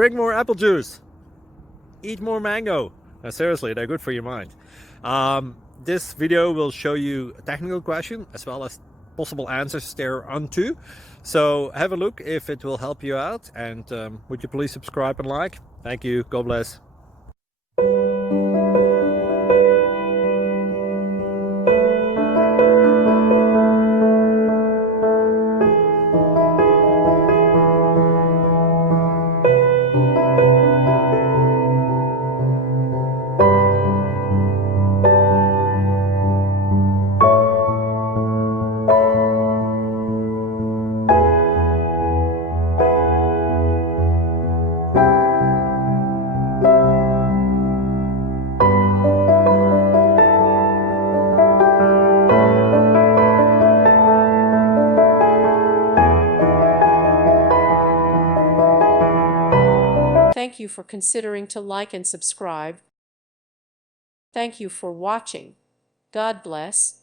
Drink more apple juice. Eat more mango. Seriously, they're good for your mind. This video will show you a technical question as well as possible answers thereunto. So have a look if it will help you out, and would you please subscribe and like? Thank you. God bless. Thank you for considering to like and subscribe. Thank you for watching. God bless.